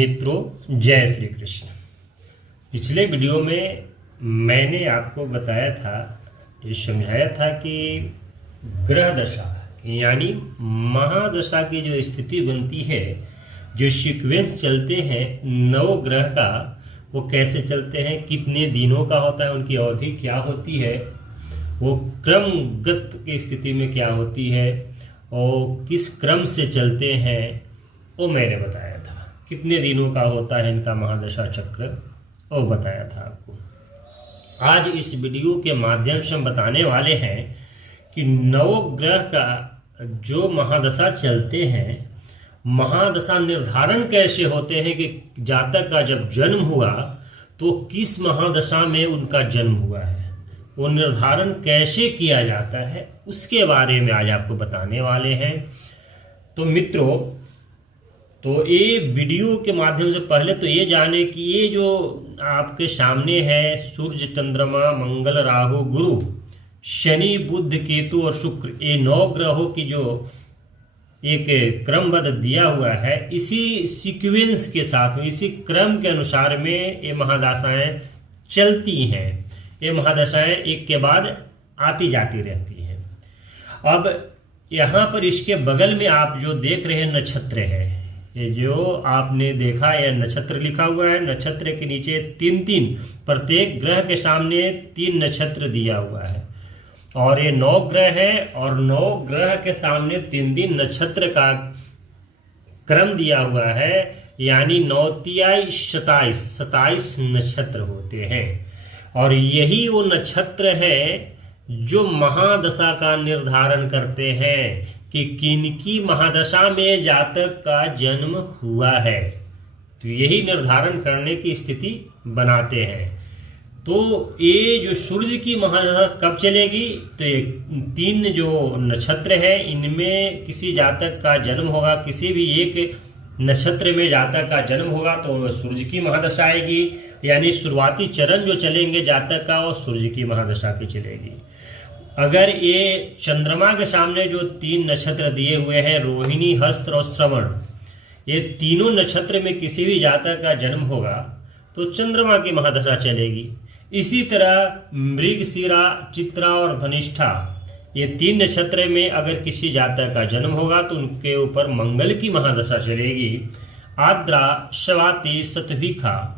मित्रों, जय श्री कृष्ण। पिछले वीडियो में मैंने आपको बताया था, ये समझाया था कि ग्रह दशा यानी महादशा की जो स्थिति बनती है, जो सीक्वेंस चलते हैं नौ ग्रह का, वो कैसे चलते हैं, कितने दिनों का होता है, उनकी अवधि क्या होती है, वो क्रमगत की स्थिति में क्या होती है और किस क्रम से चलते हैं, वो मैंने बताया था। कितने दिनों का होता है इनका महादशा चक्र, वो बताया था आपको। आज इस वीडियो के माध्यम से हम बताने वाले हैं कि नौ ग्रह का जो महादशा चलते हैं, महादशा निर्धारण कैसे होते हैं कि जातक का जब जन्म हुआ तो किस महादशा में उनका जन्म हुआ है, वो निर्धारण कैसे किया जाता है, उसके बारे में आज आपको बताने वाले हैं। तो मित्रों, तो ये वीडियो के माध्यम से पहले तो ये जाने कि ये जो आपके सामने है सूर्य, चंद्रमा, मंगल, राहु, गुरु, शनि, बुध, केतु और शुक्र, ये 9 ग्रहों की जो एक क्रमबद्ध दिया हुआ है, इसी सीक्वेंस के साथ, इसी क्रम के अनुसार में ये महादशाएं चलती हैं। ये महादशाएं एक के बाद आती जाती रहती हैं। अब यहाँ पर इसके बगल में आप जो देख रहे हैं नक्षत्र है, ये जो आपने देखा यह नक्षत्र लिखा हुआ है। नक्षत्र के नीचे 3-3 प्रत्येक ग्रह के सामने 3 नक्षत्र दिया हुआ है और ये 9 ग्रह हैं और 9 ग्रह के सामने 3-3 नक्षत्र का क्रम दिया हुआ है, यानी 9 तिहाई 27 नक्षत्र होते हैं। और यही वो नक्षत्र है जो महादशा का निर्धारण करते हैं कि किनकी महादशा में जातक का जन्म हुआ है, तो यही निर्धारण करने की स्थिति बनाते हैं। तो ये जो सूर्य की महादशा कब चलेगी, तो ये 3 जो नक्षत्र है इनमें किसी जातक का जन्म होगा, किसी भी एक नक्षत्र में जातक का जन्म होगा तो सूर्य की महादशा आएगी, यानी शुरुआती चरण जो चलेंगे जातक का वो सूर्य की महादशा की चलेगी। अगर ये चंद्रमा के सामने जो 3 नक्षत्र दिए हुए हैं, रोहिणी, हस्त और श्रवण, ये तीनों नक्षत्र में किसी भी जातक का जन्म होगा तो चंद्रमा की महादशा चलेगी। इसी तरह मृगशिरा, चित्रा और धनिष्ठा, ये 3 नक्षत्र में अगर किसी जातक का जन्म होगा तो उनके ऊपर मंगल की महादशा चलेगी। आद्रा, स्वाति, शतभिखा,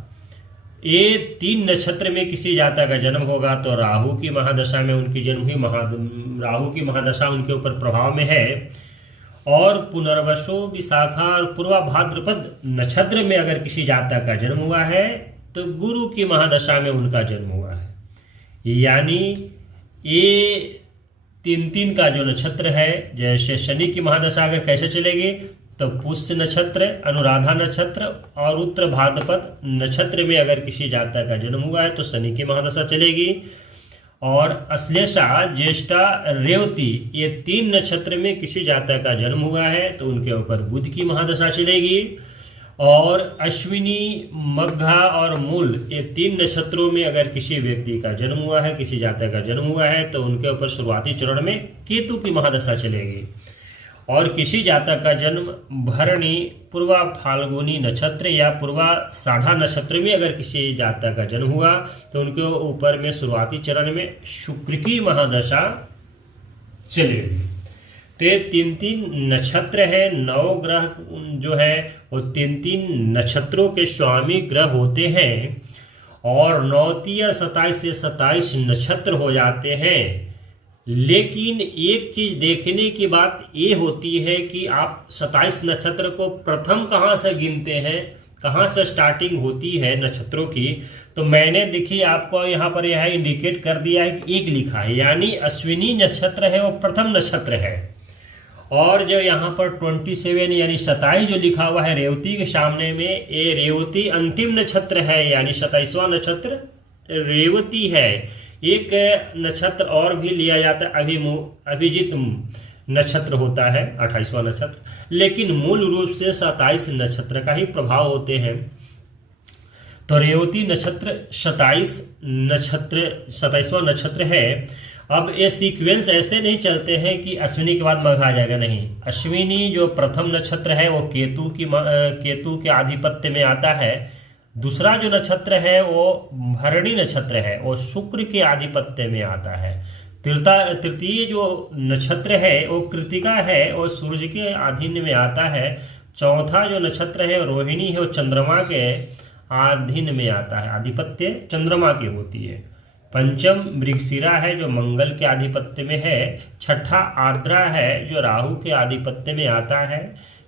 ये 3 नक्षत्र में किसी जातक का जन्म होगा तो राहु की महादशा में उनकी जन्म हुई, राहु की महादशा उनके ऊपर प्रभाव में है। और पुनर्वसु, विशाखा और पूर्वा भाद्रपद नक्षत्र में अगर किसी जातक का जन्म हुआ है तो गुरु की महादशा में उनका जन्म हुआ है। यानी ये 3-3 का जो नक्षत्र है, जैसे शनि की महादशा अगर कैसे चलेगी तो पुष्य नक्षत्र, अनुराधा नक्षत्र और उत्तर भाद्रपद नक्षत्र में अगर किसी जातक का जन्म हुआ है तो शनि की महादशा चलेगी। और अश्लेषा, ज्येष्ठा, रेवती, ये 3 नक्षत्र में किसी जातक का जन्म हुआ है तो उनके ऊपर बुध की महादशा चलेगी। और अश्विनी, मघा और मूल, ये 3 नक्षत्रों में अगर किसी व्यक्ति का जन्म हुआ है, किसी जातक का जन्म हुआ है तो उनके ऊपर शुरुआती चरण में केतु की महादशा चलेगी। और किसी जातक का जन्म भरणी, पूर्वा फाल्गुनी नक्षत्र या पूर्वा साढ़ा नक्षत्र में अगर किसी जातक का जन्म हुआ तो उनके ऊपर में शुरुआती चरण में शुक्र की महादशा चलेगी। तो 3-3 नक्षत्र है, 9 ग्रह जो है वो 3-3 नक्षत्रों के स्वामी ग्रह होते हैं और 9 तिया 27 से 27 नक्षत्र हो जाते हैं। लेकिन एक चीज देखने की बात ये होती है कि आप 27 नक्षत्र को प्रथम कहाँ से गिनते हैं, कहाँ से स्टार्टिंग होती है नक्षत्रों की। तो मैंने देखिए आपको यहाँ पर यह इंडिकेट कर दिया है कि 1 लिखा है, यानी अश्विनी नक्षत्र है वो प्रथम नक्षत्र है। और जो यहाँ पर 27 यानी 27 जो लिखा हुआ है रेवती के सामने में, ये रेवती अंतिम नक्षत्र है, यानी 27वां नक्षत्र रेवती है। एक नक्षत्र और भी लिया जाता है, अभिजित नक्षत्र होता है 28वां नक्षत्र, लेकिन मूल रूप से 27 नक्षत्र का ही प्रभाव होते हैं। तो रेवती नक्षत्र 27वां नक्षत्र है अब ये सीक्वेंस ऐसे नहीं चलते हैं कि अश्विनी के बाद मघा आ जाएगा, नहीं। अश्विनी जो प्रथम नक्षत्र है वो केतु के आधिपत्य में आता है। दूसरा जो नक्षत्र है वो भरणी नक्षत्र है, वो शुक्र के आधिपत्य में आता है। तृतीय जो नक्षत्र है वो कृतिका है, वो सूर्य के अधीन में आता है। चौथा जो नक्षत्र है रोहिणी है, वो चंद्रमा के अधीन में आता है, आधिपत्य चंद्रमा की होती है। पंचम मृगशिरा है जो मंगल के आधिपत्य में है। छठा आर्द्रा है जो राहु के आधिपत्य में आता है।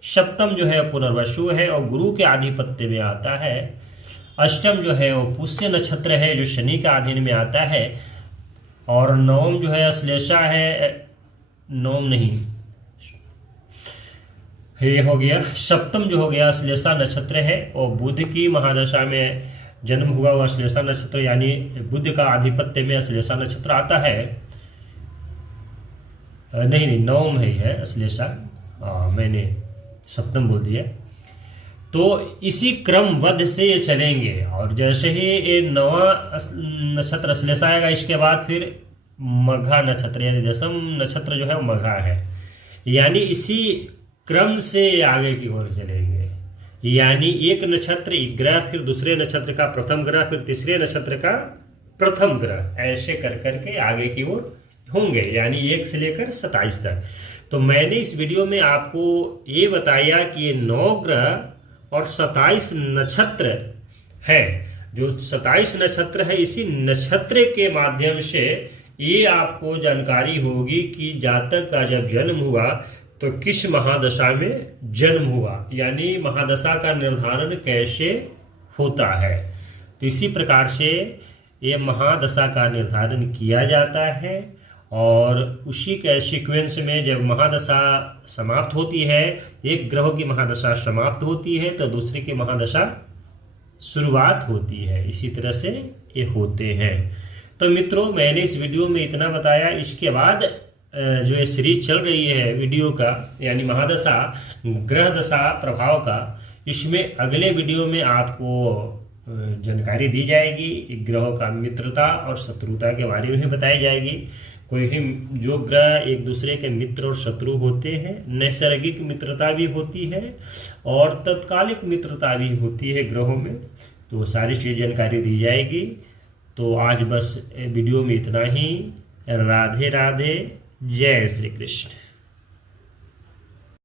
सप्तम जो है पुनर्वसु है और गुरु के आधिपत्य में आता है। अष्टम जो है वो पुष्य नक्षत्र है जो शनि के अधीन में आता है। और नवम जो है अश्लेषा है, नवम नहीं, ये हो गया। सप्तम जो हो गया अश्लेषा नक्षत्र है और बुध की महादशा में जन्म हुआ हुआ अश्लेषा नक्षत्र, यानी बुध का आधिपत्य में अश्लेषा नक्षत्र आता है। नहीं, नवम है अश्लेषा, मैंने सप्तम बोल दिया। तो इसी क्रमबद्ध से ये चलेंगे और जैसे ही ये नवा नक्षत्र अश्लेषा आएगा, इसके बाद फिर मघा नक्षत्र यानी दशम नक्षत्र जो है वो मघा है, यानी इसी क्रम से आगे की ओर चलेंगे। यानी एक नक्षत्र एक ग्रह, फिर दूसरे नक्षत्र का प्रथम ग्रह, फिर तीसरे नक्षत्र का प्रथम ग्रह, ऐसे कर करके आगे की ओर होंगे, यानी 1 से लेकर 27 तक। तो मैंने इस वीडियो में आपको ये बताया कि ये 9 ग्रह और 27 नक्षत्र है। जो 27 नक्षत्र है, इसी नक्षत्र के माध्यम से ये आपको जानकारी होगी कि जातक का जब जन्म हुआ तो किस महादशा में जन्म हुआ, यानी महादशा का निर्धारण कैसे होता है। तो इसी प्रकार से ये महादशा का निर्धारण किया जाता है और उसी के सीक्वेंस में जब महादशा समाप्त होती है, एक ग्रह की महादशा समाप्त होती है तो दूसरे की महादशा शुरुआत होती है। इसी तरह से ये होते हैं। तो मित्रों, मैंने इस वीडियो में इतना बताया। इसके बाद जो ये सीरीज चल रही है वीडियो का, यानी महादशा ग्रह दशा प्रभाव का, इसमें अगले वीडियो में आपको जानकारी दी जाएगी। ग्रहों का मित्रता और शत्रुता के बारे में भी बताई जाएगी। कोई भी जो ग्रह एक दूसरे के मित्र और शत्रु होते हैं, नैसर्गिक मित्रता भी होती है और तत्कालिक मित्रता भी होती है ग्रहों में, तो वो सारी चीज़ जानकारी दी जाएगी। तो आज बस वीडियो में इतना ही। राधे राधे, जय श्री कृष्ण।